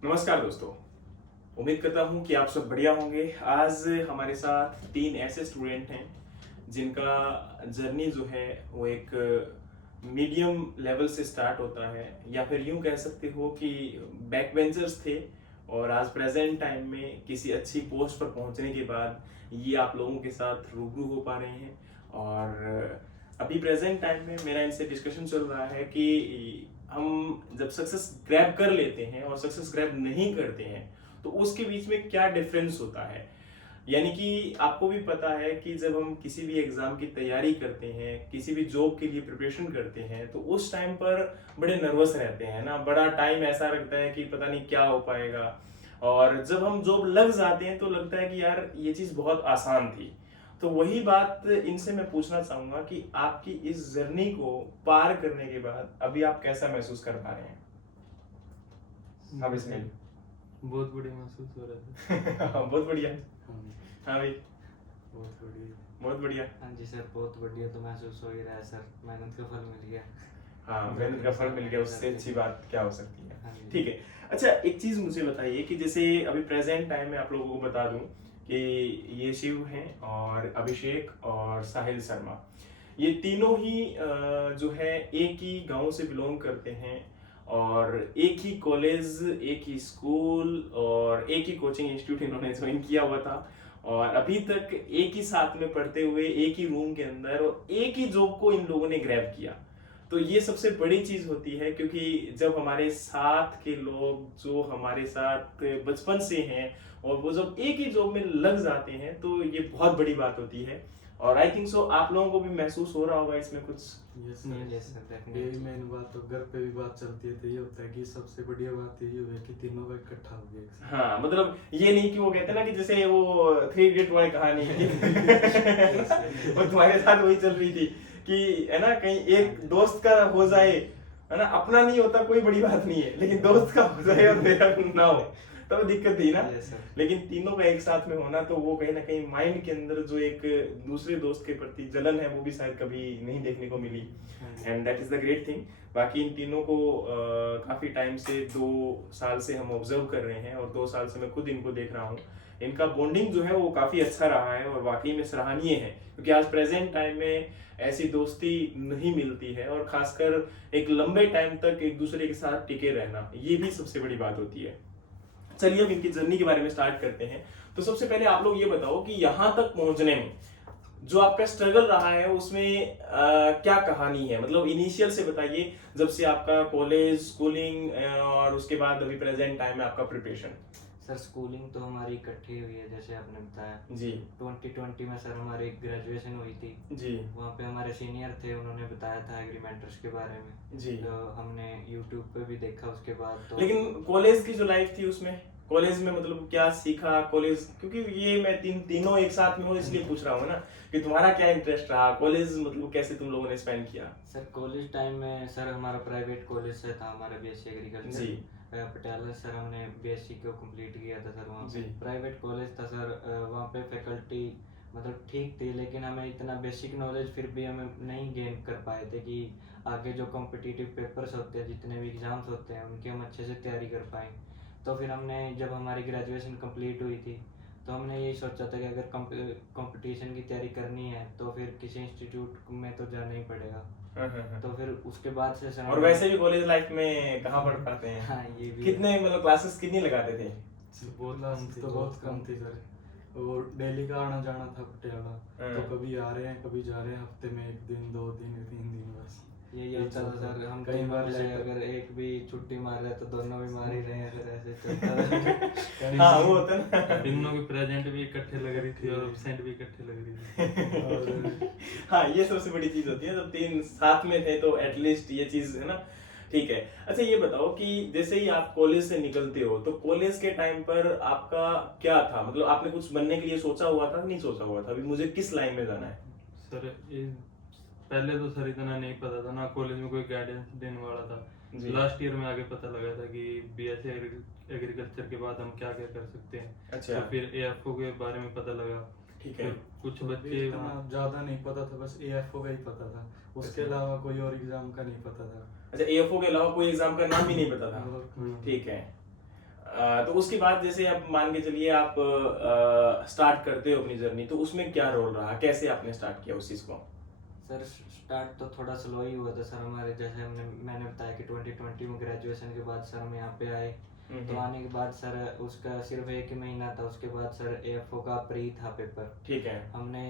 नमस्कार दोस्तों। उम्मीद करता हूँ कि आप सब बढ़िया होंगे। आज हमारे साथ तीन ऐसे स्टूडेंट हैं जिनका जर्नी जो है वो एक मीडियम लेवल से स्टार्ट होता है, या फिर यूं कह सकते हो कि बैक बेंचर्स थे और आज प्रेजेंट टाइम में किसी अच्छी पोस्ट पर पहुंचने के बाद ये आप लोगों के साथ रूबरू हो पा रहे हैं। और अभी प्रेजेंट टाइम में मेरा इनसे डिस्कशन चल रहा है कि हम जब सक्सेस ग्रैब कर लेते हैं और सक्सेस ग्रैब नहीं करते हैं तो उसके बीच में क्या डिफरेंस होता है। यानी कि आपको भी पता है कि जब हम किसी भी एग्जाम की तैयारी करते हैं, किसी भी जॉब के लिए प्रिपरेशन करते हैं, तो उस टाइम पर बड़े नर्वस रहते हैं ना, बड़ा टाइम ऐसा लगता है कि पता नहीं क्या हो पाएगा। और जब हम जॉब लग जाते हैं तो लगता है कि यार ये चीज बहुत आसान थी। तो वही बात इनसे मैं पूछना चाहूंगा कि आपकी इस जर्नी को पार करने के बाद अभी आप कैसा महसूस कर पा रहे हैं। अब इसमें बहुत बढ़िया महसूस हो रहा था। बहुत बढ़िया। हाँ, हाँ भाई, बहुत बढ़िया। बहुत बढ़िया। हाँ जी सर, बहुत बढ़िया तो महसूस हो ही रहा है सर, मेहनत का फल मिल गया। हाँ, मेहनत का फल मिल गया, उससे अच्छी बात क्या हो सकती हाँ है। जी। ठीक है। अच्छा, एक चीज मुझे बताइए कि जैसे अभी प्रेजेंट टाइम में आप लोगों को बता दूं कि ये शिव हैं और अभिषेक और साहिल शर्मा, ये तीनों ही जो है एक ही गांव से बिलोंग करते हैं और एक ही कॉलेज, एक ही स्कूल और एक ही कोचिंग इंस्टीट्यूट इन्होंने ज्वाइन किया हुआ था। और अभी तक एक ही साथ में पढ़ते हुए एक ही रूम के अंदर और एक ही जॉब को इन लोगों ने ग्रैब किया। तो ये सबसे बड़ी चीज होती है, क्योंकि जब हमारे साथ के लोग जो हमारे साथ बचपन से हैं और वो जब एक ही जॉब में लग जाते हैं तो ये बहुत बड़ी बात होती है। और आई थिंक सो आप लोगों को भी महसूस हो रहा होगा इसमें कुछ। Yes Yes, sir, sir, definitely. यही मेन बात। तो घर पे भी बात चलती है तो ये होता है कि सबसे बढ़िया बात यही है कि तीनों का इकट्ठा हो गया एक साथ। हाँ, मतलब ये नहीं कि वो कहते हैं ना कि जैसे वो थ्री इडियट वाली कहानी वो तुम्हारे साथ वही चल रही थी कि है ना, कहीं एक दोस्त का हो जाए, है ना, अपना नहीं होता कोई बड़ी बात नहीं है, लेकिन दोस्त का हो जाए और मेरा ना हो तब दिक्कत थी ना। Yes, sir. लेकिन तीनों का एक साथ में होना तो वो कहीं ना कहीं माइंड के अंदर जो एक दूसरे दोस्त के प्रति जलन है वो भी शायद कभी नहीं देखने को मिली। And that is the great thing. बाकी इन तीनों को काफी टाइम से 2 साल से हम ऑब्जर्व कर रहे हैं और 2 साल से मैं खुद इनको देख रहा हूँ। इनका बॉन्डिंग जो है वो काफी अच्छा रहा है और वाकई में सराहनीय है, क्योंकि आज प्रेजेंट टाइम में ऐसी दोस्ती नहीं मिलती है और खासकर एक लंबे टाइम तक एक दूसरे के साथ टिके रहना, ये भी सबसे बड़ी बात होती है। चलिए अब इनकी जर्नी के बारे में स्टार्ट करते हैं। तो सबसे पहले आप लोग ये बताओ कि यहाँ तक पहुंचने में जो आपका स्ट्रगल रहा है उसमें क्या कहानी है, मतलब इनिशियल से बताइए, जब से आपका कॉलेज स्कूलिंग और उसके बाद अभी प्रेजेंट टाइम में आपका प्रिपरेशन। सर स्कूलिंग तो हमारी इकट्ठी हुई है जैसे आपने बताया। जी 2020 में सर हमारी ग्रेजुएशन हुई थी। जी वहाँ पे हमारे सीनियर थे, उन्होंने बताया था एग्रीमेंटर्स के बारे में। जी। तो हमने यूट्यूब पे भी देखा उसके बाद। तो लेकिन कॉलेज की जो लाइफ थी उसमें, कॉलेज में मतलब क्या सीखा कॉलेज, क्योंकि ये मैं तीनों एक साथ में हूँ इसलिए पूछ रहा हूँ ना कि तुम्हारा क्या इंटरेस्ट रहा कॉलेज, मतलब कैसे तुम लोगों ने स्पेंड किया। सर कॉलेज टाइम में सर हमारा प्राइवेट कॉलेज से था, हमारा BSc agriculture G. Patiala. Sir हमने बीएससी को कंप्लीट किया था सर वहाँ जी। पे। प्राइवेट कॉलेज था सर, वहाँ पे फैकल्टी मतलब ठीक थी, लेकिन हमें इतना बेसिक नॉलेज फिर भी हमें नहीं गेन कर पाए थे कि आगे जो कॉम्पिटिटिव पेपर्स होते हैं, जितने भी एग्ज़ाम्स होते हैं, उनकी हम अच्छे से तैयारी कर पाएँ। तो फिर हमने जब हमारी ग्रेजुएशन कंप्लीट हुई थी तो हमने यही सोचा था कि अगर कंपटीशन की तैयारी करनी है तो फिर किसी इंस्टीट्यूट में तो जाना ही पड़ेगा। तो फिर उसके बाद से सर और वैसे भी कॉलेज लाइफ में कहाँ पढ़ पाते हैं। हाँ ये भी कितने मतलब क्लासेस कितनी लगाते थे। बहुत कम थी सर। और डेली का आना जाना था पटियाला, तो कभी आ रहे हैं कभी जा रहे हैं, हफ्ते में 1 दिन 2 दिन 3 दिन बस यही होता था सर। हम कई बार से लेट अगर एक भी छुट्टी मार रहे तो दोनों भी मार ही रहे हैं सर, ऐसे चलता था। हाँ वो होता ना। तीनों की प्रेजेंट भी इकट्ठे लग रही थी और एब्सेंट भी इकट्ठे लग रही थी। और हाँ, ये सबसे बड़ी चीज होती है, जब तीन साथ में थे तो एटलीस्ट ये चीज है ना। ठीक है। अच्छा ये बताओ कि जैसे ही आप कॉलेज से निकलते हो तो कॉलेज के टाइम पर आपका क्या था, मतलब आपने कुछ बनने के लिए सोचा हुआ था, नहीं सोचा हुआ था अभी मुझे किस लाइन में जाना है। सर पहले तो सर इतना नहीं पता था ना, कॉलेज में कोई गाइडेंस देने वाला था। जी। लास्ट ईयर में आगे पता लगा था कि बीएससी एग्रीकल्चर के बाद हम क्या क्या कर सकते हैं। अच्छा। तो फिर एएफओ के बारे में पता लगा। ठीक है। फिर कुछ बच्चे इतना ज्यादा नहीं पता था, बस एएफओ का ही पता था, उसके अच्छा। अलावा कोई और एग्जाम का नहीं पता था। अच्छा, एएफओ के अलावा कोई एग्जाम का नाम भी नहीं पता था। और ठीक है। तो उसके बाद जैसे अब मान के चलिए आप स्टार्ट करते हो अपनी जर्नी, तो उसमें क्या रोल रहा, कैसे आपने स्टार्ट किया उस चीज को? सर स्टार्ट तो थोड़ा स्लो ही हुआ था सर हमारे, जैसे मैंने बताया कि 2020 में ग्रेजुएशन के बाद सर हम यहाँ पे आए। तो आने के बाद सर उसका सिर्फ 1 ही महीना था, उसके बाद सर AFO का प्री था पेपर। ठीक है। हमने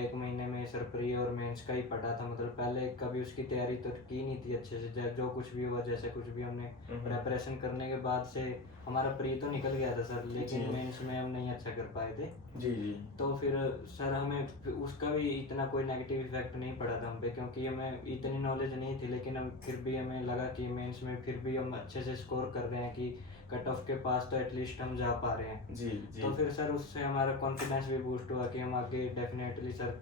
1 महीने में सर प्री और मेंस का ही पढ़ा था, मतलब पहले कभी उसकी तैयारी तो की नहीं थी अच्छे से, जो कुछ भी हुआ जैसे कुछ भी हमने प्रेपरेशन करने के बाद से हमारा प्री तो निकल गया था सर, लेकिन जी। मेंस में हम नहीं अच्छा कर पाए थे। जी जी। तो फिर सर हमें उसका भी इतना कोई नेगेटिव इफेक्ट नहीं पड़ा था हम पे, क्योंकि हमें इतनी नॉलेज नहीं थी, लेकिन हम फिर भी हमें लगा कि मेंस में फिर भी हम अच्छे से स्कोर कर रहे हैं, कि कट ऑफ के पास तो एटलीस्ट हम जा पा रहे हैं। जी जी। तो फिर सर उससे हमारा कॉन्फिडेंस भी बूस्ट हुआ कि हम आगे डेफिनेटली सर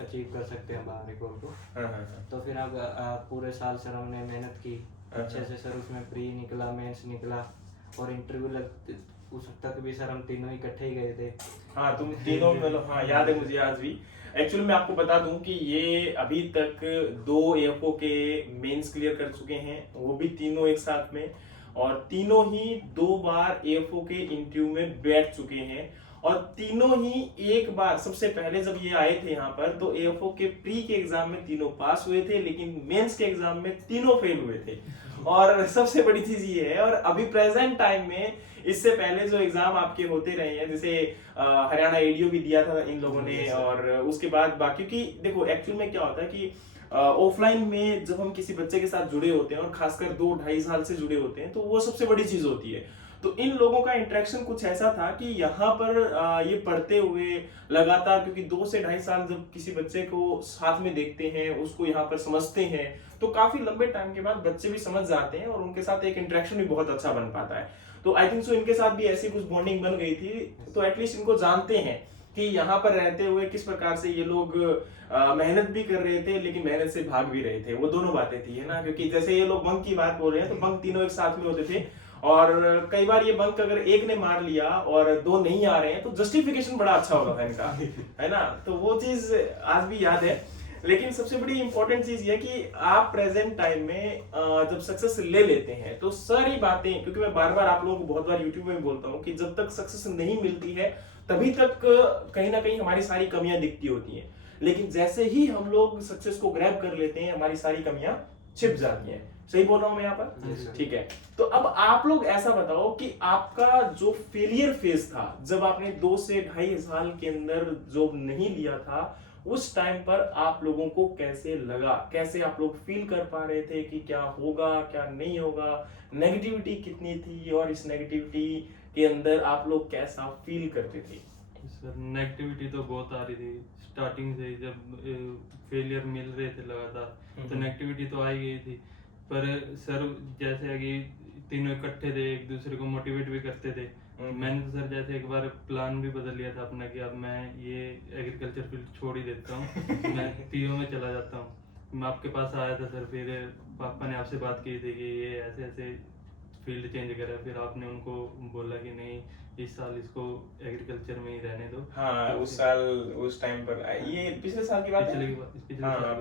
अचीव कर सकते हैं बाहर गोल को। हाँ हाँ हाँ। तो फिर अब पूरे साल सर हमने मेहनत की अच्छे से सर, उसमें प्री निकला, मेंस निकला और इंटरव्यू लग उस तक भी सर हम तीनों इकट्ठे ही गए थे। हाँ तुम तीनों मतलब, हाँ याद है मुझे आज भी। एक्चुअली मैं आपको बता दूं कि ये अभी तक 2 AFO के मेंस क्लियर कर चुके हैं, वो भी तीनों एक साथ में, और तीनों ही 2 बार AFO के इंटरव्यू में बैठ चुके हैं, और तीनों ही एक बार, सबसे पहले जब ये आए थे यहाँ पर तो AFO के प्री के एग्जाम में तीनों पास हुए थे, लेकिन मेंस के एग्जाम में तीनों फेल हुए थे। और सबसे बड़ी चीज ये है, और अभी प्रेजेंट टाइम में इससे पहले जो एग्जाम आपके होते रहे हैं, जैसे हरियाणा ADO भी दिया था इन लोगों ने, और उसके बाद बाकी की देखो एक्चुअल में क्या होता है कि ऑफलाइन में जब हम किसी बच्चे के साथ जुड़े होते हैं, और खासकर 2-2.5 साल से जुड़े होते हैं, तो वो सबसे बड़ी चीज होती है। तो इन लोगों का इंटरेक्शन कुछ ऐसा था कि यहाँ पर ये पढ़ते हुए लगातार, क्योंकि 2 से 2.5 साल जब किसी बच्चे को साथ में देखते हैं, उसको यहाँ पर समझते हैं, तो काफी लंबे टाइम के बाद बच्चे भी समझ जाते हैं और उनके साथ एक इंटरेक्शन भी बहुत अच्छा बन पाता है। तो आई थिंक सो इनके साथ भी ऐसी कुछ बॉन्डिंग बन गई थी, तो एटलीस्ट इनको जानते हैं कि यहाँ पर रहते हुए किस प्रकार से ये लोग मेहनत भी कर रहे थे, लेकिन मेहनत से भाग भी रहे थे। वो दोनों बातें थी, है ना, क्योंकि जैसे ये लोग बंक की बात बोल रहे हैं, तो बंक तीनों एक साथ में होते थे, और कई बार ये बंक अगर एक ने मार लिया और 2 नहीं आ रहे हैं, तो जस्टिफिकेशन बड़ा अच्छा होता था इनका, है ना। तो वो चीज आज भी याद है। लेकिन सबसे बड़ी इंपॉर्टेंट चीज ये कि आप प्रेजेंट टाइम में जब सक्सेस ले लेते हैं, तो सारी बातें, क्योंकि मैं बार बार आप लोगों को बहुत बार यूट्यूब में भी बोलता हूँ कि जब तक सक्सेस नहीं मिलती है तभी तक कहीं ना कहीं हमारी सारी कमियां दिखती होती हैं, लेकिन जैसे ही हम लोग सक्सेस को ग्रैब कर लेते हैं, हमारी सारी कमियां छिप जाती हैं। सही बोल रहा हूं मैं यहाँ पर? ठीक है। तो अब आप लोग ऐसा बताओ कि आपका जो फेलियर फेज था, जब आपने 2 से 2.5 साल के अंदर जॉब नहीं लिया था, उस टाइम पर आप लोगों को कैसे लगा, कैसे आप लोग फील कर पा रहे थे कि क्या होगा क्या नहीं होगा, नेगेटिविटी कितनी थी, और इस नेगेटिविटी के अंदर आप लोग कैसा फील करते थे? सर नेगेटिविटी तो बहुत आ रही थी स्टार्टिंग से ही, जब फेलियर मिल रहे थे लगातार तो नेगेटिविटी तो आ ही गई थी। पर सर जैसे कि तीनों इकट्ठे थे, एक दूसरे को मोटिवेट भी करते थे। मैंने तो सर जैसे एक बार प्लान भी बदल लिया था अपना कि अब मैं ये एग्रीकल्चर फील्ड छोड़ ही देता हूँ, मैं PO में चला जाता हूँ। मैं आपके पास आया था सर, फिर पापा ने आपसे बात की थी कि ये ऐसे ऐसे फील्ड चेंज करा, फिर आपने उनको बोला कि नहीं इस साल इसको एग्रीकल्चर में ही रहने दो। हाँ तो उस साल, उस टाइम पर, ये पिछले साल की बात है।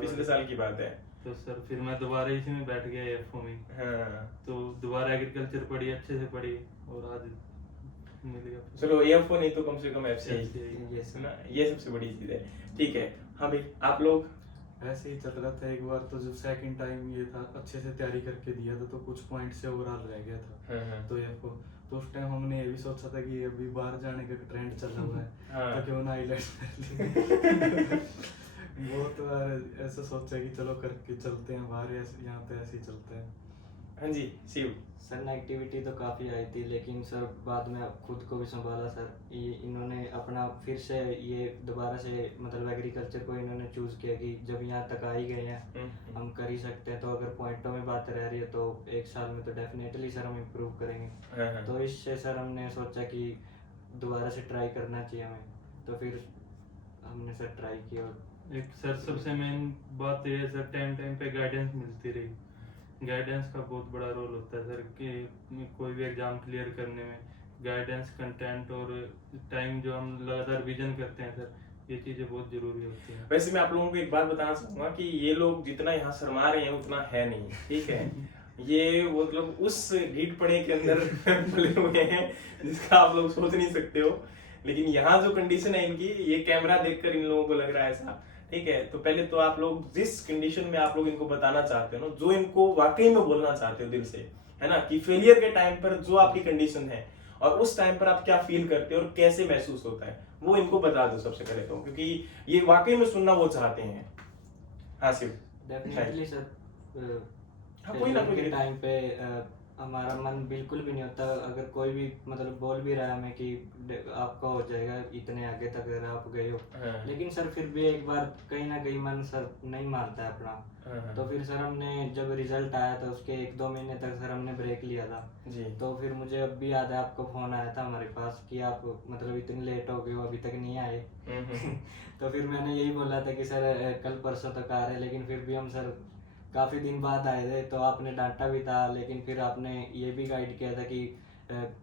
पिछले साल की बात है। तो सर फिर मैं दोबारा इसी में बैठ गया AFO में। हाँ। तो दोबारा एग्रीकल्चर पढ़ी, अच्छे से पढ़ी और आज मिल गया। चलो AFO नहीं तो कम से कम FCI, Yes, है ना, ये सबसे बड़ी चीज है। ठीक है। हाँ भाई, आप लोग? ऐसे ही चल रहा था। एक बार तो जब सेकंड टाइम ये था, अच्छे से तैयारी करके दिया था, तो कुछ पॉइंट से ओवरऑल रह गया था। तो AFO, तो उस टाइम हमने ये भी सोचा था कि अभी बाहर जाने का ट्रेंड चल रहा है, हाँ। तो क्यों ना आइलेट्स कर ले। बहुत बार ऐसा सोचा कि चलो करके चलते हैं बाहर, यहाँ तो ऐसे ही चलते हैं। हाँ जी शिव। सर नेगेटिविटी तो काफ़ी आई थी, लेकिन सर बाद में खुद को भी संभाला सर। ये इन्होंने अपना फिर से ये दोबारा से मतलब एग्रीकल्चर को इन्होंने चूज़ किया कि जब यहाँ तक आ ही गए हैं हम कर ही सकते हैं, तो अगर पॉइंटों में बात रह रही है तो 1 साल में तो डेफिनेटली सर हम इम्प्रूव करेंगे। तो इससे सर हमने सोचा कि दोबारा से ट्राई करना चाहिए हमें, तो फिर हमने सर ट्राई किया। एक सर सबसे मेन बात ये है सर, टाइम टाइम पे गाइडेंस मिलती रही। गाइडेंस का बहुत बड़ा रोल होता है सर कि कोई भी एग्जाम क्लियर करने में गाइडेंस, कंटेंट और टाइम जो हम लगातार विजन करते हैं सर, ये चीज़ें बहुत जरूरी होती हैं। वैसे मैं आप लोगों को एक बात बताना चाहूंगा कि ये लोग जितना यहाँ शर्मा रहे हैं उतना है नहीं, ठीक है। ये मतलब उस ढीठ पड़े के अंदर पले हुए हैं जिसका आप लोग सोच नहीं सकते हो। लेकिन यहाँ जो कंडीशन है इनकी, ये कैमरा देखकर इन लोगों को लग रहा है ऐसा, ठीक है। तो पहले तो आप लोग जिस कंडीशन में आप लोग इनको बताना चाहते हो ना, जो इनको वाकई में बोलना चाहते हो दिल से, है ना, कि फेलियर के टाइम पर जो आपकी कंडीशन है और उस टाइम पर आप क्या फील करते हो और कैसे महसूस होता है, वो इनको बता दो सबसे पहले तो, क्योंकि ये वाकई में सुनना वो चाहते हैं। हाँ शिव। डेफिनेटली सर, हाँ, कोई ना कोई के टाइम पे हमारा मन बिल्कुल भी नहीं होता। अगर कोई भी मतलब बोल भी रहा है हमें कि आपका हो जाएगा इतने आगे तक अगर आप गए हो, हाँ। लेकिन सर फिर भी एक बार कहीं ना कहीं मन सर नहीं मानता है अपना। हाँ। तो फिर सर हमने जब रिजल्ट आया था उसके 1-2 महीने तक सर हमने ब्रेक लिया था जी। तो फिर मुझे अब भी याद है आपका फोन आया था हमारे पास कि आप मतलब इतनी लेट हो गए हो अभी तक नहीं आए। तो फिर मैंने यही बोला था कि सर कल परसों तक आ रहे, लेकिन फिर भी हम सर काफ़ी दिन बाद आए थे। तो आपने डांटा भी था, लेकिन फिर आपने ये भी गाइड किया था कि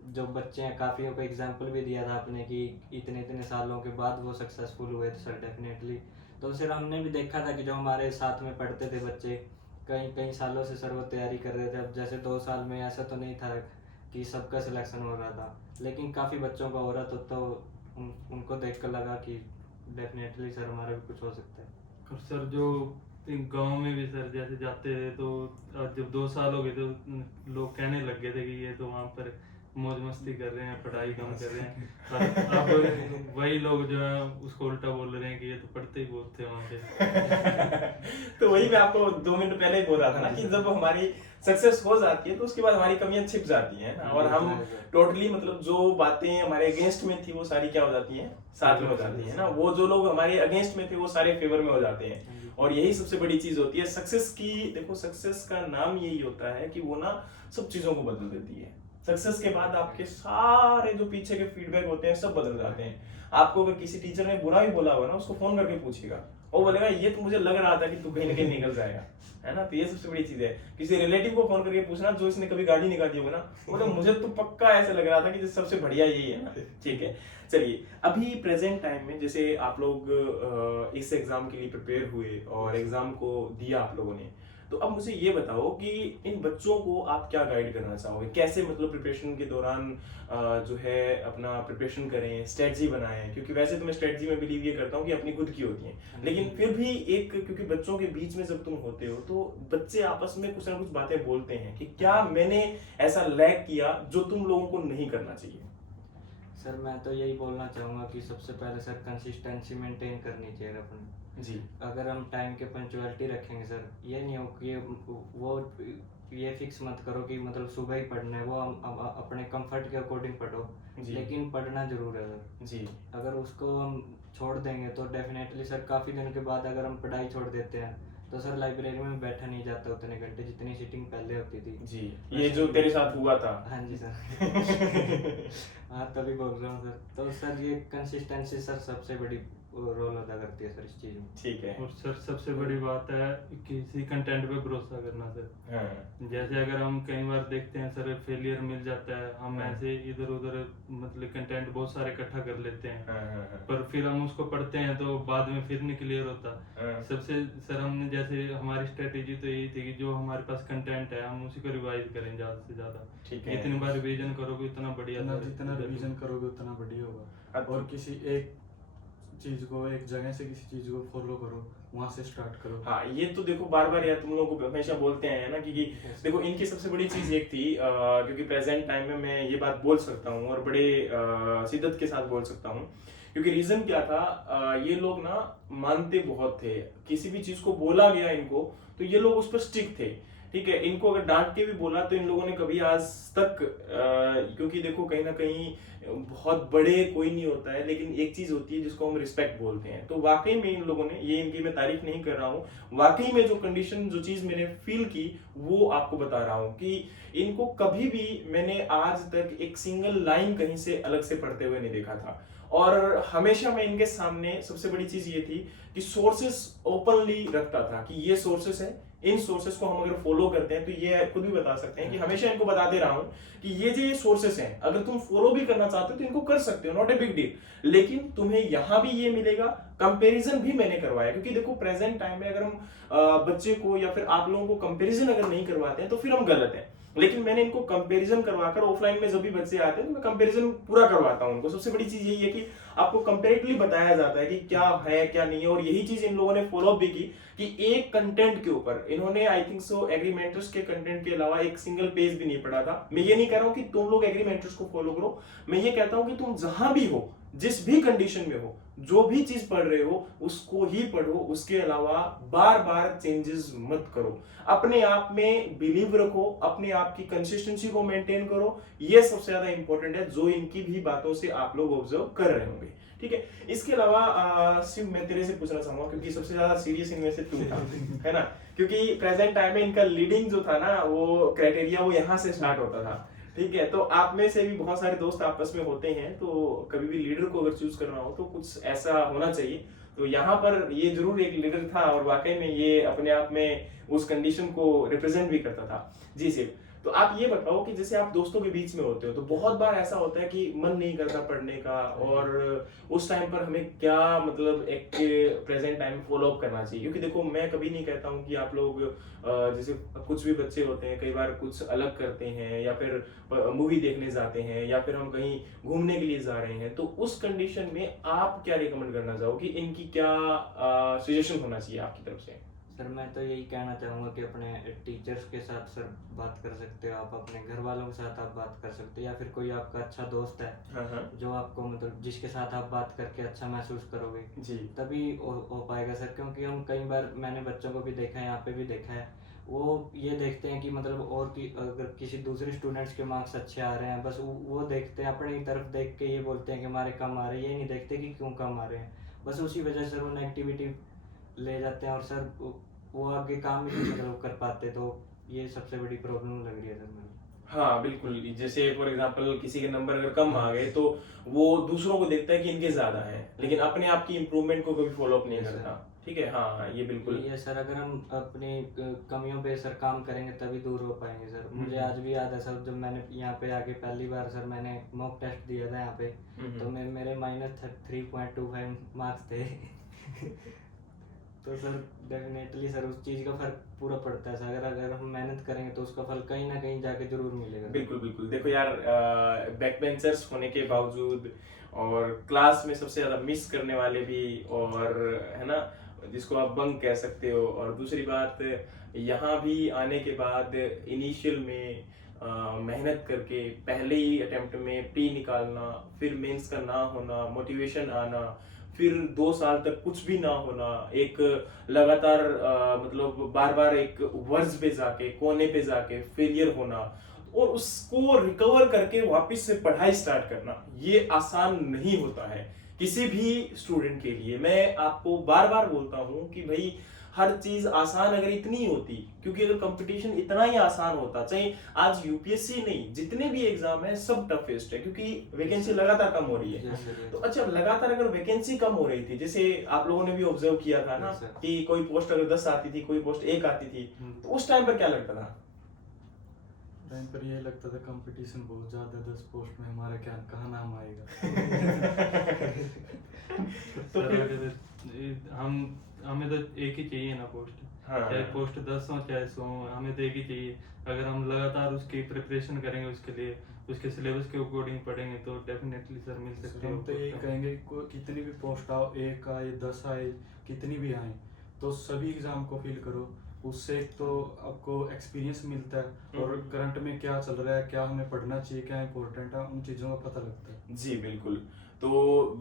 जो बच्चे हैं काफ़ियों को एग्जाम्पल भी दिया था आपने कि इतने इतने सालों के बाद वो सक्सेसफुल हुए थे सर डेफिनेटली। तो सर हमने भी देखा था कि जो हमारे साथ में पढ़ते थे बच्चे कई कई सालों से सर वो तैयारी कर रहे थे। अब जैसे 2 साल में ऐसा तो नहीं था कि सबका सिलेक्शन हो रहा था, लेकिन काफ़ी बच्चों का हो रहा तो उनको देख कर लगा कि डेफिनेटली सर हमारा भी कुछ हो सकता है। और सर जो गांव में भी सर जैसे जाते थे तो जब 2 साल हो गए तो लोग कहने लग गए थे कि ये तो वहाँ पर मौज मस्ती कर रहे हैं, पढ़ाई कम कर रहे हैं। और अब वही लोग जो है उसको उल्टा बोल रहे हैं कि ये तो पढ़ते ही बहुत थे वहाँ पे। तो वही मैं आपको 2 मिनट पहले ही बोल रहा था ना कि जब हमारी सक्सेस हो जाती है तो उसके बाद हमारी कमियां छिप जाती हैं और हम टोटली मतलब जो बातें हमारे अगेंस्ट में थी वो सारी क्या हो जाती हैं, साथ में हो जाती है ना। वो जो लोग हमारे अगेंस्ट में थे वो सारे फेवर में हो जाते हैं। और यही सबसे बड़ी चीज होती है सक्सेस की। देखो सक्सेस का नाम यही होता है कि वो ना सब चीजों को बदल देती है। सक्सेस के बाद आपके सारे जो पीछे के फीडबैक होते हैं सब बदल जाते हैं। आपको अगर किसी टीचर ने बुरा भी बोला हुआ ना, उसको फोन करके पूछेगा, वो बोलेगा ये तो मुझे लग रहा था कि तू कहीं ना कहीं निकल जाएगा, है ना। तो ये सबसे बड़ी चीज है। किसी रिलेटिव को फोन करके पूछना जो इसने कभी गाड़ी निकाली होगा ना, वो बोले मुझे तो पक्का ऐसा लग रहा था कि सबसे बढ़िया यही है ना। ठीक है, चलिए अभी प्रेजेंट टाइम में जैसे आप लोग इस एग्जाम के लिए प्रिपेयर हुए और एग्जाम को दिया आप लोगों ने, तो अब मुझे ये बताओ कि इन बच्चों को आप क्या गाइड करना चाहोगे, कैसे मतलब प्रिपरेशन के दौरान जो है अपना प्रिपरेशन करें, स्ट्रेटजी बनाएं। क्योंकि वैसे तो मैं स्ट्रेटजी में बिलीव ये करता हूँ कि अपनी खुद की होती है, लेकिन फिर भी एक, क्योंकि बच्चों के बीच में जब तुम होते हो तो बच्चे आपस में कुछ ना कुछ बातें बोलते हैं कि क्या मैंने ऐसा लैग किया जो तुम लोगों को नहीं करना चाहिए। सर मैं तो यही बोलना चाहूँगा कि सबसे पहले सर कंसिस्टेंसी मेंटेन करनी चाहिए अपन जी। अगर हम टाइम के पंचुअलिटी रखेंगे सर, ये नहीं हो कि वो ये फिक्स मत करो कि मतलब सुबह ही पढ़ना है, वो हम अपने कंफर्ट के अकॉर्डिंग पढ़ो, लेकिन पढ़ना जरूर है सर जी। अगर उसको हम छोड़ देंगे तो डेफिनेटली सर काफ़ी दिन के बाद अगर हम पढ़ाई छोड़ देते हैं तो सर लाइब्रेरी में बैठा नहीं जाता उतने घंटे जितनी सीटिंग पहले होती थी। जी, ये जो तेरे साथ हुआ था। हाँ जी सर। हाँ तभी बोल रहा हूँ सर। तो सर ये कंसिस्टेंसी सर सबसे बड़ी रोल अदा करती है सर इस चीज में। ठीक है। और सर सबसे बड़ी बात है किसी कंटेंट पे भरोसा करना सर। हाँ। जैसे अगर हम कई बार देखते हैं सर फेलियर मिल जाता है, हम ऐसे इधर उधर मतलब कंटेंट बहुत सारे इकट्ठा कर लेते हैं। पर फिर हम उसको पढ़ते हैं तो बाद में फिर नहीं क्लियर होता। सबसे सर हमने जैसे हमारी स्ट्रेटेजी तो यही थी कि जो हमारे पास कंटेंट है हम उसी को रिवाइज करें ज्यादा से ज्यादा। जितनी बार रिवीजन करोगे उतना बढ़िया, जितना रिवीजन करोगे उतना बढ़िया होगा। और किसी एक चीज को, एक जगह से किसी चीज को फॉलो करो, वहां से स्टार्ट करो। हाँ, ये तो देखो बार बार यार तुम लोगों को हमेशा बोलते हैं ना कि देखो इनकी सबसे बड़ी चीज एक थी, क्योंकि प्रेजेंट टाइम में मैं ये बात बोल सकता हूँ और बड़े शिद्दत के साथ बोल सकता हूँ, क्योंकि रीजन क्या था, ये लोग ना मानते बहुत थे। किसी भी चीज को बोला गया इनको तो ये लोग उस पर स्टिक थे। ठीक है, इनको अगर डांट के भी बोला तो इन लोगों ने कभी आज तक क्योंकि देखो कहीं ना कहीं बहुत बड़े कोई नहीं होता है, लेकिन एक चीज होती है जिसको हम रिस्पेक्ट बोलते हैं। तो वाकई में इन लोगों ने, ये इनकी मैं तारीफ नहीं कर रहा हूँ, वाकई में जो कंडीशन, जो चीज मैंने फील की वो आपको बता रहा हूँ कि इनको कभी भी मैंने आज तक एक सिंगल लाइन कहीं से अलग से पढ़ते हुए नहीं देखा था। और हमेशा मैं इनके सामने सबसे बड़ी चीज ये थी कि सोर्सेस ओपनली रखता था कि ये सोर्सेस है, इन सोर्सेस को हम अगर फॉलो करते हैं तो ये खुद भी बता सकते हैं कि हमेशा इनको बताते रहा हूं कि ये जो सोर्सेस हैं अगर तुम फॉलो भी करना चाहते हो तो इनको कर सकते हो, नॉट ए बिग डील। लेकिन तुम्हें यहां भी ये मिलेगा, कंपैरिजन भी मैंने करवाया, क्योंकि देखो प्रेजेंट टाइम में अगर हम बच्चे को या फिर आप लोगों को कंपैरिजन अगर नहीं करवाते हैं तो फिर हम गलत हैं। लेकिन मैंने इनको कंपैरिजन करवाकर ऑफलाइन में जब भी बच्चे आते हैं तो मैं कंपैरिजन पूरा करवाता हूं उनको। सबसे बड़ी चीज यही है कि आपको कंपैरेटिवली बताया जाता है कि क्या है क्या नहीं है, और यही चीज इन लोगों ने फॉलो भी की कि एक कंटेंट के ऊपर इन्होंने आई थिंक सो एग्रीमेंटर्स के कंटेंट के अलावा एक सिंगल पेज भी नहीं पढ़ा था। मैं ये नहीं कह रहा हूं कि तुम लोग एग्रीमेंटर्स को फॉलो करो, मैं ये कहता हूं कि तुम जहां भी हो, जिस भी कंडीशन में हो, जो भी चीज पढ़ रहे हो उसको ही पढ़ो, उसके अलावा बार बार चेंजेस मत करो। अपने आप में बिलीव रखो, अपने आप की कंसिस्टेंसी को मेंटेन करो, ये सबसे ज्यादा इंपॉर्टेंट है जो इनकी भी बातों से आप लोग ऑब्जर्व कर रहे होंगे। ठीक है, इसके अलावा शिव मैं तेरे से पूछना चाहूंगा क्योंकि सबसे ज्यादा सीरियस इनमें से तू था, है ना, क्योंकि प्रेजेंट टाइम में इनका लीडिंग जो था ना वो क्राइटेरिया वो यहाँ से स्टार्ट होता था। ठीक है, तो आप में से भी बहुत सारे दोस्त आपस में होते हैं, तो कभी भी लीडर को अगर चूज करना हो तो कुछ ऐसा होना चाहिए। तो यहाँ पर ये जरूर एक लीडर था और वाकई में ये अपने आप में उस कंडीशन को रिप्रेजेंट भी करता था। जी सिर्फ तो आप ये बताओ कि जैसे आप दोस्तों के बीच में होते हो तो बहुत बार ऐसा होता है कि मन नहीं करता पढ़ने का, और उस टाइम पर हमें क्या मतलब एक प्रेजेंट टाइम फॉलो अप करना चाहिए? क्योंकि देखो मैं कभी नहीं कहता हूँ कि आप लोग जैसे कुछ भी बच्चे होते हैं कई बार कुछ अलग करते हैं या फिर मूवी देखने जाते हैं या फिर हम कहीं घूमने के लिए जा रहे हैं, तो उस कंडीशन में आप क्या रिकमेंड करना चाहोगे? इनकी क्या सजेशन होना चाहिए आपकी तरफ से? सर मैं तो यही कहना चाहूँगा कि अपने टीचर्स के साथ सर बात कर सकते हो आप, अपने घर वालों के साथ आप बात कर सकते हो, या फिर कोई आपका अच्छा दोस्त है हाँ जो आपको मतलब जिसके साथ आप बात करके अच्छा महसूस करोगे, जी तभी हो पाएगा सर। क्योंकि हम कई बार मैंने बच्चों को भी देखा है, यहाँ पे भी देखा है, वो ये देखते हैं कि मतलब और की अगर किसी दूसरे स्टूडेंट्स के मार्क्स अच्छे आ रहे हैं, बस वो देखते हैं अपनी तरफ देख के ये बोलते हैं कि हमारे कम आ रहे हैं, ये नहीं देखते कि क्यों कम आ रहे हैं। बस उसी वजह से वो नेगेटिविटी ले जाते हैं और सर वो आगे काम ही नहीं मतलब कर पाते। तो ये सबसे बड़ी प्रॉब्लम लग रही है सर मुझे। हाँ बिल्कुल, जैसे फॉर एग्जांपल किसी के नंबर अगर कम आ गए तो वो दूसरों को देखता है कि इनके ज्यादा है, लेकिन अपने आप की इम्प्रूवमेंट को कभी फॉलो अप नहीं Yes, करता। ठीक है, हाँ हाँ ये बिल्कुल। ये सर अगर हम अपनी कमियों पे सर काम करेंगे तभी दूर हो पाएंगे सर। मुझे आज भी याद है सर, जब मैंने यहाँ पे आके पहली बार सर मैंने मॉक टेस्ट दिया था यहाँ पे, तो मेरे -3.25 मार्क्स थे तो सर डेफिनेटली सर उस चीज़ का फर्क पूरा पड़ता है सर। अगर हम मेहनत करेंगे तो उसका फल कहीं ना कहीं जाके जरूर मिलेगा। बिल्कुल बिल्कुल, देखो यार बैक बेंचर्स होने के बावजूद और क्लास में सबसे ज्यादा मिस करने वाले भी, और है ना जिसको आप बंक कह सकते हो, और दूसरी बात यहाँ भी आने के बाद इनिशियल में मेहनत करके पहले ही अटेम्प्ट में प्री निकालना, फिर मेंस का ना होना, मोटिवेशन आना, फिर 2 साल तक कुछ भी ना होना, एक लगातार मतलब बार बार एक वर्ज पे जाके कोने पे जाके फेलियर होना, और उसको रिकवर करके वापस से पढ़ाई स्टार्ट करना, ये आसान नहीं होता है किसी भी स्टूडेंट के लिए। मैं आपको बार बार बोलता हूँ कि भाई हर चीज आसान अगर इतनी होती, क्योंकि अगर कंपटीशन इतना ही आसान होता, चाहे आज यूपीएससी नहीं जितने भी एग्जाम है सब टफेस्ट है, क्योंकि वैकेंसी लगातार कम हो रही है। तो अच्छा, लगातार अगर वैकेंसी कम हो रही थी, जैसे आप लोगों ने भी ऑब्जर्व किया था ना कि कोई पोस्ट अगर 10 आती थी, कोई पोस्ट 1 आती थी, तो उस टाइम पर क्या लगता था? टाइम पर ये लगता था कंपटीशन बहुत ज्यादा, 10 पोस्ट में हमारा क्या कहाँ नाम आएगा तो सर हमें तो एक ही चाहिए ना पोस्ट, चाहे पोस्ट 10 हो चाहे 100 हो, हमें तो एक ही चाहिए। अगर हम लगातार उसकी प्रिपरेशन करेंगे, उसके लिए उसके सिलेबस के अकॉर्डिंग पढ़ेंगे तो डेफिनेटली सर मिल सकते हैं। हम तो यही कहेंगे कि कितनी भी पोस्ट आओ, 1 आए 10 आए कितनी भी आए, तो सभी एग्जाम को फिल करो। उससे एक तो आपको एक्सपीरियंस मिलता है और करंट में क्या चल रहा है, क्या हमें पढ़ना चाहिए, क्या इंपॉर्टेंट है, उन चीज़ों का पता लगता है। जी बिल्कुल। तो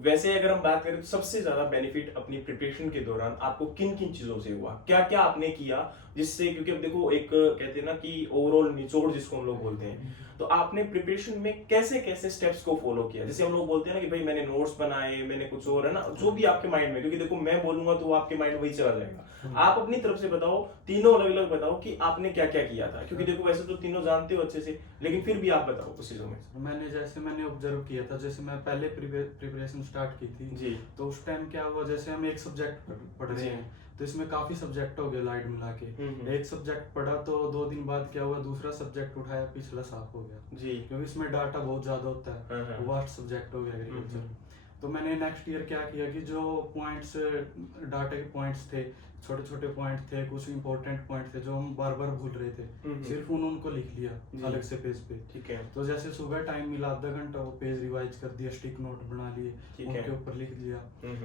वैसे अगर हम बात करें तो सबसे ज्यादा बेनिफिट अपनी प्रिपरेशन के दौरान आपको किन किन चीजों से हुआ, क्या क्या आपने किया जिससे, क्योंकि अब देखो एक कहते हैं ना कि ओवरऑल निचोड़ जिसको हम लोग बोलते हैं, तो आपने प्रिपरेशन में कैसे कैसे स्टेप्स को फॉलो किया? जैसे हम लोग बोलते हैं ना कि भाई मैंने नोट्स बनाए, मैंने कुछ और, है ना, जो भी आपके माइंड में, क्योंकि देखो मैं बोलूंगा तो आपके माइंड वही चला जाएगा। आप अपनी तरफ से बताओ, तीनों अलग अलग बताओ कि आपने क्या क्या किया था, क्योंकि देखो वैसे तो तीनों जानते हो अच्छे से, लेकिन फिर भी आप बताओ उस चीजों में। मैंने ऑब्जर्व किया था, जैसे मैं पहले प्रिपरेशन स्टार्ट की थी जी। तो उस टाइम क्या हुआ, जैसे हम एक सब्जेक्ट पढ़ रहे हैं तो इसमें काफी सब्जेक्ट हो गए लाइट मिला के। एक सब्जेक्ट पढ़ा तो 2 दिन बाद क्या हुआ, दूसरा सब्जेक्ट उठाया, पिछला साफ हो गया जी। क्योंकि इसमें डाटा बहुत ज्यादा होता है, वास्ट सब्जेक्ट हो गया एग्रीकल्चर। तो मैंने नेक्स्ट ईयर क्या किया कि जो पॉइंट्स, डाटा के पॉइंट्स थे, छोटे छोटे पॉइंट थे, कुछ इंपॉर्टेंट पॉइंट थे जो हम बार बार भूल रहे थे, सिर्फ उनको लिख लिया अलग से पेज पे। ठीक है। तो जैसे सुबह टाइम मिला आधा घंटा, वो पेज रिवाइज कर दिया, स्टिक नोट बना लिए, उनके ऊपर लिख लिया।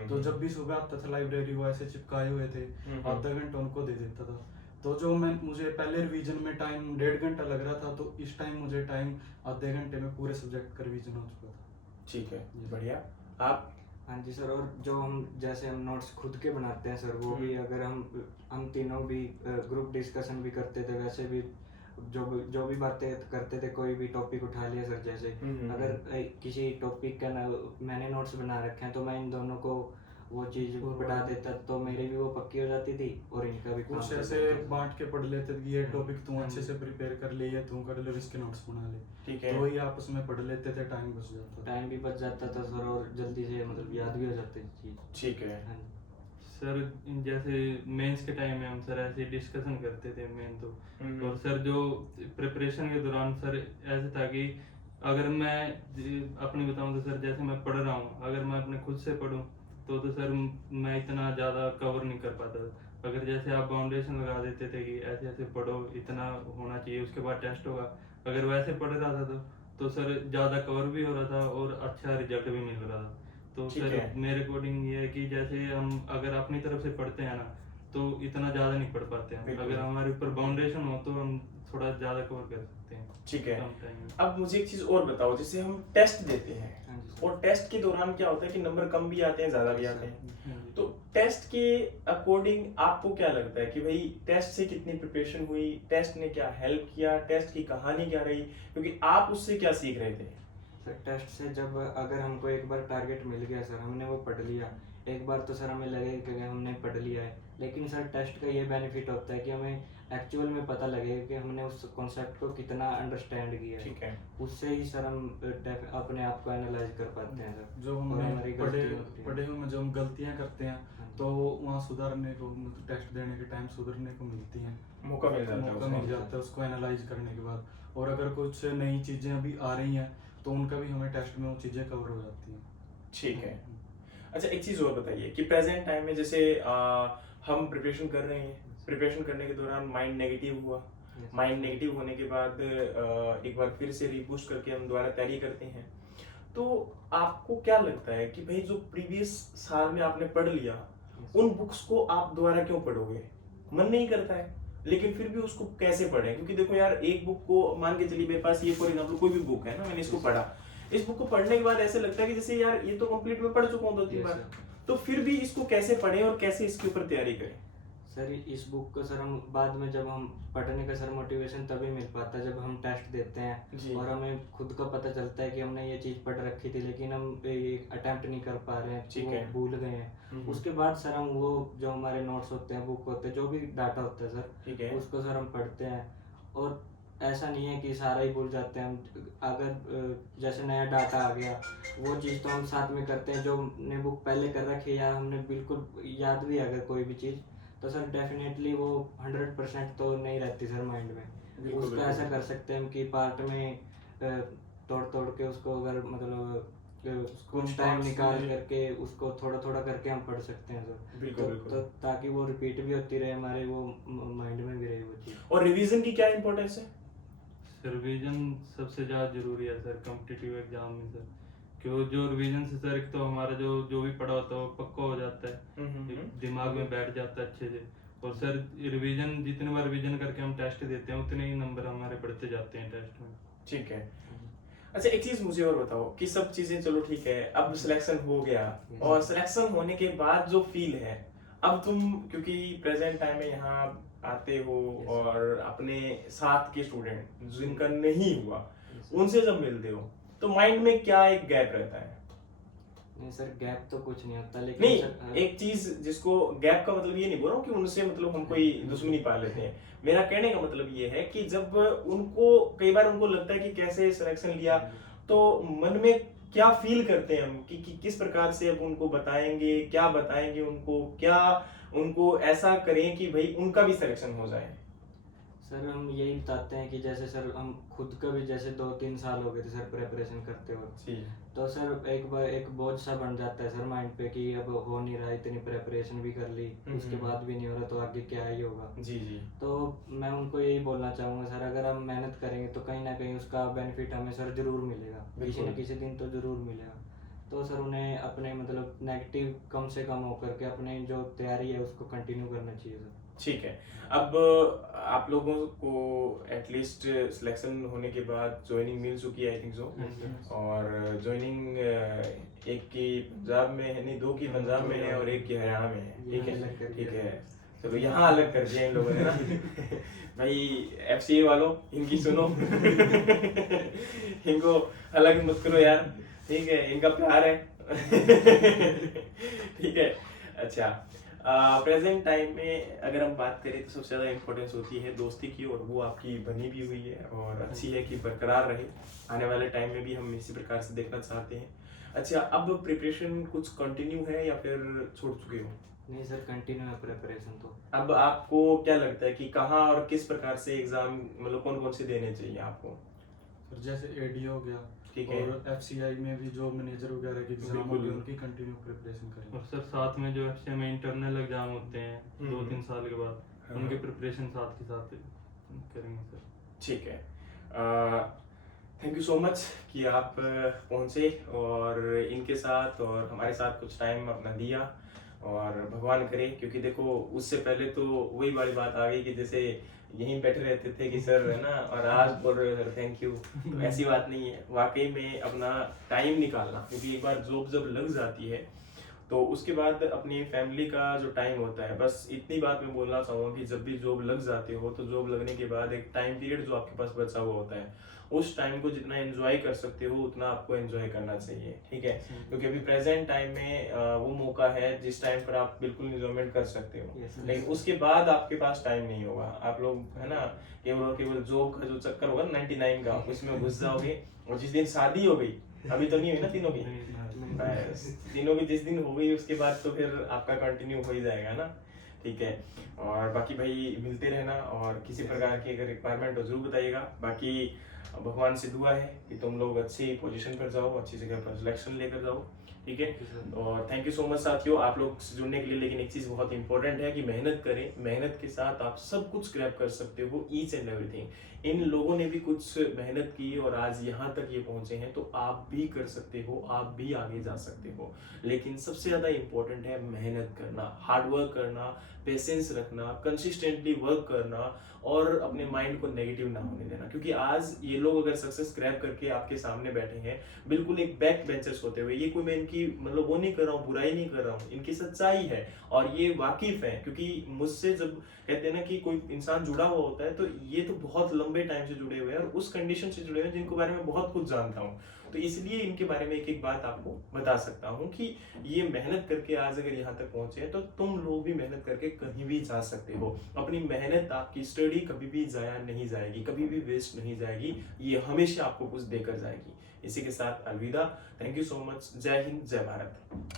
तो जब भी सुबह आता था लाइब्रेरी, वो ऐसे चिपकाए हुए थे, आधा घंटा उनको दे देता था। तो जो मुझे पहले रिवीजन में टाइम 1.5 घंटा लग रहा था, तो इस टाइम मुझे टाइम आधे घंटे में पूरे सब्जेक्ट का रिवीजन हो चुका था। ठीक है, बढ़िया। आप? हाँ जी सर, और जो हम जैसे हम नोट्स खुद के बनाते हैं सर, वो भी अगर हम तीनों भी ग्रुप डिस्कशन भी करते थे, वैसे भी जो भी बातें करते थे, कोई भी टॉपिक उठा लिया सर, जैसे अगर किसी टॉपिक का मैंने नोट्स बना रखे हैं तो मैं इन दोनों को वो चीज बढ़ा देता, तो मेरी भी वो पक्की हो जाती थी और इनका भी कुछ ऐसे बांट के पढ़ लेते थे, ये टॉपिक तू अच्छे से प्रिपेयर कर ले, ये तू कर ले, इसके नोट्स बना ले। ठीक है। तो ये आपस में पढ़ लेते थे, टाइम बच जाता था। टाइम भी बच जाता था सर, और जल्दी से मतलब याद भी हो जाती थी चीज। ठीक है। हाँ सर जैसे मेंस के टाइम में हम सर ऐसे डिस्कशन करते थे मेन तो, और सर जो प्रिपरेशन के दौरान सर ऐसे था कि अगर मैं अपनी बताऊं तो सर जैसे मैं पढ़ रहा हूँ, अगर मैं अपने खुद से पढूं तो सर मैं इतना ज़्यादा कवर नहीं कर पाता। अगर जैसे आप बाउंडेशन लगा देते थे कि ऐसे ऐसे पढ़ो, इतना होना चाहिए, उसके बाद टेस्ट होगा, अगर वैसे पढ़ रहा था तो सर ज़्यादा कवर भी हो रहा था और अच्छा रिजल्ट भी मिल रहा था। तो सर मेरे अकॉर्डिंग ये है कि जैसे हम अगर अपनी तरफ से पढ़ते हैं ना तो इतना ज़्यादा नहीं पढ़ पाते हैं, अगर हमारे ऊपर बाउंडेशन हो तो हम थोड़ा ज़्यादा कवर कर सकते हैं। ठीक है। कम टाइम में। अब मुझे एक चीज और बताओ, जैसे हम टेस्ट देते हैं और टेस्ट के दौरान क्या होता है कि नंबर कम भी आते हैं, ज्यादा भी आते हैं। तो टेस्ट के अकॉर्डिंग आपको क्या लगता है कि भाई टेस्ट से कितनी प्रिपरेशन हुई, टेस्ट ने क्या हेल्प किया, टेस्ट की कहानी क्या रही, क्योंकि आप उससे क्या सीख रहे थे? सर टेस्ट से जब अगर हमको एक बार टारगेट मिल गया सर, हमने वो पढ़ लिया एक बार, तो सर हमें लगेगा कि हमने पढ़ लिया है। लेकिन सर टेस्ट का ये बेनिफिट होता है कि हमें एक्चुअल में पता लगेगा कि हमने उस कॉन्सेप्ट को कितना अंडरस्टैंड किया है। ठीक है। उससे ही सर हम अपने आप को एनालाइज कर पाते हैं सर। जो हमने पढ़े हुए में जो हम गलतियां करते हैं तो वहाँ सुधारने को, टेस्ट देने के टाइम सुधरने को मिलती हैं, मौका मिल जाता है उसको एनालाइज करने के बाद। और अगर कुछ नई चीजें अभी आ रही हैं तो उनका भी हमें टेस्ट में वो चीजें कवर हो जाती हैं। ठीक है। अच्छा, एक चीज और बताइए कि प्रेजेंट टाइम में जैसे हम प्रिपरेशन कर रहे हैं, प्रिपरेशन करने के दौरान माइंड नेगेटिव हुआ, माइंड नेगेटिव होने के बाद एक बार फिर से रीबूस्ट करके हम दोबारा तैयारी करते हैं, तो आपको क्या लगता है कि भाई जो प्रीवियस साल में आपने पढ़ लिया उन बुक्स को आप दोबारा क्यों पढ़ोगे? मन नहीं करता है, लेकिन फिर भी उसको कैसे पढ़ें? क्योंकि देखो यार, एक बुक को मान के चलिए, मेरे पास ये फॉर एग्जाम्पल कोई भी बुक है ना, मैंने इसको पढ़ा, इस बुक को पढ़ने के बाद ऐसे लगता है कि जैसे यार ये तो कंप्लीट में पढ़ चुका हूँ 2-3 बार, तो फिर भी इसको कैसे पढ़ें और कैसे इसके ऊपर तैयारी करें? सर इस बुक को सर हम बाद में जब हम पढ़ने का सर मोटिवेशन तभी मिल पाता है जब हम टेस्ट देते हैं और हमें खुद को पता चलता है कि हमने ये चीज पढ़ रखी थी लेकिन हम अटेम्प्ट नहीं कर पा रहे हैं, भूल गए हैं। उसके बाद सर हम वो जो हमारे नोट्स होते हैं, बुक होते हैं, जो भी डाटा होता है सर, उसको सर हम पढ़ते हैं। और ऐसा नहीं है कि सारा ही भूल जाते हैं हम, अगर जैसे नया डाटा आ गया वो चीज़ तो हम साथ में करते हैं, जो हमने बुक पहले कर रखी है या हमने बिल्कुल याद भी अगर कोई भी चीज़, तो सर डेफिनेटली वो 100% तो नहीं रहती सर माइंड में। उसको ऐसा कर सकते हैं हम कि पार्ट में तोड़ के उसको, अगर मतलब कुछ टाइम निकाल करके उसको थोड़ा थोड़ा करके हम पढ़ सकते हैं सर, तो ताकि वो रिपीट भी होती रहे हमारे वो माइंड में भी रहे वो चीज़। और रिवीजन की क्या इंपॉर्टेंस है? रिवीजन सबसे ज़्यादा जरूरी है सर कॉम्पिटिटिव एग्जाम में सर, क्यों जो रिवीजन से सर एक तो हमारा जो भी पढ़ा होता है वो पक्का हो जाता है, दिमाग में बैठ जाता है अच्छे से। और सर रिवीजन, जितने बार रिवीजन करके हम टेस्ट देते हैं उतने ही नंबर हमारे बढ़ते जाते हैं टेस्ट में। ठीक है। अच्छा, एक चीज मुझे और बताओ कि सब चीजें चलो ठीक है, अब सिलेक्शन हो गया, और सिलेक्शन होने के बाद जो फील है, अब तुम क्योंकि प्रेजेंट टाइम में यहाँ आते हो और अपने साथ के स्टूडेंट जिनका नहीं हुआ उनसे जब मिलते हो तो माइंड में क्या एक गैप रहता है? नहीं सर, गैप तो कुछ नहीं होता, लेकिन नहीं सर, एक चीज जिसको गैप का मतलब ये नहीं बोल रहा हूँ कि उनसे मतलब हम कोई दुश्मनी पा लेते हैं, मेरा कहने का मतलब ये है कि जब उनको कई बार उनको लगता है कि कैसे सिलेक्शन लिया, तो मन में क्या फील करते हैं हम कि किस प्रकार से अब उनको बताएंगे, क्या बताएंगे उनको, क्या उनको ऐसा करें कि भाई उनका भी सिलेक्शन हो जाए? सर हम यही बताते हैं कि जैसे सर हम खुद का भी जैसे 2-3 साल हो गए थे सर प्रेपरेशन करते हुए, जी तो सर एक बार एक बोझ सा बन जाता है सर माइंड पे कि अब हो नहीं रहा, इतनी प्रेपरेशन भी कर ली, उसके बाद भी नहीं हो रहा, तो आगे क्या ही होगा। जी जी तो मैं उनको यही बोलना चाहूँगा सर, अगर हम मेहनत करेंगे तो कहीं ना कहीं उसका बेनिफिट हमें सर ज़रूर मिलेगा, किसी न किसी दिन तो ज़रूर मिलेगा। तो सर उन्हें अपने मतलब नेगेटिव कम से कम होकर के अपने जो तैयारी है उसको कंटिन्यू करना चाहिए सर। ठीक है। अब आप लोगों को एटलीस्ट सिलेक्शन होने के बाद ज्वाइनिंग मिल चुकी है, आई थिंक सो। और ज्वाइनिंग एक की पंजाब में है, नहीं 2 की पंजाब में है और एक की हरियाणा में है, ठीक है ठीक है। चलो यहाँ अलग कर दिया इन लोगों ने ना। भाई एफसीए वालों इनकी सुनो। इनको अलग मत करो यार, ठीक है, इनका प्यार है। ठीक है। अच्छा, प्रेजेंट टाइम में अगर हम बात करें तो सबसे ज़्यादा इम्पोर्टेंस होती है दोस्ती की, और वो आपकी बनी भी हुई है और अच्छी है कि बरकरार रहे। आने वाले टाइम में भी हम इसी प्रकार से देखना चाहते हैं। अच्छा, अब प्रिपरेशन कुछ कंटिन्यू है या फिर छोड़ चुके हो? नहीं सर, कंटिन्यू है प्रिपरेशन तो। अब आपको क्या लगता है कि कहाँ और किस प्रकार से एग्जाम, मतलब कौन कौन से देने चाहिए आपको? फिर जैसे एडी हो गया, ठीक है। और एफसीआई में भी जो मैनेजर वगैरह की एग्जाम बिल्कुल। होगी उनकी कंटिन्यू प्रिपरेशन करें। और सर साथ में जो एफसीए में इंटरनल एग्जाम होते हैं 2-3 साल के बाद, हाँ। उनकी प्रिपरेशन साथ के साथ करेंगे सर। ठीक है। थैंक यू सो मच कि आप पहुँचे और इनके साथ और हमारे साथ कुछ टाइम अपना दिया, और भगवान करे, क्योंकि देखो उससे पहले तो वही वाली बात आ गई कि जैसे यहीं बैठे रहते थे कि सर है ना, और आज बोल रहे हो सर थैंक यू। तो ऐसी बात नहीं है, वाकई में अपना टाइम निकालना, क्योंकि एक बार जॉब जब लग जाती है तो उसके बाद अपनी फैमिली का जो टाइम होता है, बस इतनी बात मैं बोलना चाहूँगा कि जब भी जॉब लग जाते हो तो जॉब लगने के बाद एक टाइम पीरियड जो आपके पास बचा हुआ होता है, उस टाइम को जितना एंजॉय कर सकते हो उतना आपको एंजॉय करना चाहिए, ठीक है। क्योंकि अभी प्रेजेंट टाइम में वो मौका है जिस टाइम पर आप बिल्कुल एंजॉयमेंट कर सकते हो, लेकिन उसके बाद आपके पास टाइम नहीं होगा। आप लोग है ना, केवल और केवल जॉब का जो चक्कर होगा 99 का, उसमें घुस जाओगे, और जिस दिन शादी हो गई, अभी तो नहीं हुई ना तीनों की, बस तीनों की जिस दिन हो गई उसके बाद तो फिर आपका कंटिन्यू हो ही जाएगा ना, ठीक है। और बाकी भाई मिलते रहना, और किसी प्रकार की अगर रिक्वायरमेंट हो जरूर बताइएगा। बाकी भगवान से दुआ है कि तुम लोग अच्छी पोजीशन पर जाओ, अच्छी जगह पर सिलेक्शन लेकर जाओ, ठीक है। और थैंक यू सो मच साथियों आप लोग से जुड़ने के लिए। लेकिन एक चीज़ बहुत इंपॉर्टेंट है कि मेहनत करें, मेहनत के साथ आप सब कुछ ग्रैब कर सकते हो, ईच एंड एवरीथिंग। इन लोगों ने भी कुछ मेहनत की और आज यहाँ तक ये पहुंचे हैं, तो आप भी कर सकते हो, आप भी आगे जा सकते हो। लेकिन सबसे ज़्यादा इंपॉर्टेंट है मेहनत करना, हार्ड वर्क करना, पेशेंस रखना, कंसिस्टेंटली वर्क करना, और अपने माइंड को नेगेटिव ना होने देना। क्योंकि आज ये लोग अगर सक्सेस ग्रैब करके आपके सामने बैठे हैं, बिल्कुल एक बैक बेंचर्स होते हुए, ये कोई मैं इनकी मतलब वो नहीं कर रहा हूँ, बुराई नहीं कर रहा हूँ, इनकी सच्चाई है और ये वाकिफ है। क्योंकि मुझसे जब कहते हैं ना कि कोई इंसान जुड़ा हुआ होता है, तो ये तो बहुत लंबे टाइम से जुड़े हुए हैं और उस कंडीशन से जुड़े हुए हैं जिनको बारे में बहुत कुछ जानता हूँ। तो इसलिए इनके बारे में एक एक बात आपको बता सकता हूँ कि ये मेहनत करके आज अगर यहाँ तक पहुंचे हैं, तो तुम लोग भी मेहनत करके कहीं भी जा सकते हो। अपनी मेहनत, आपकी स्टडी कभी भी जाया नहीं जाएगी, कभी भी वेस्ट नहीं जाएगी, ये हमेशा आपको कुछ देकर जाएगी। इसी के साथ अलविदा। Thank you so much. जय हिंद, जय भारत।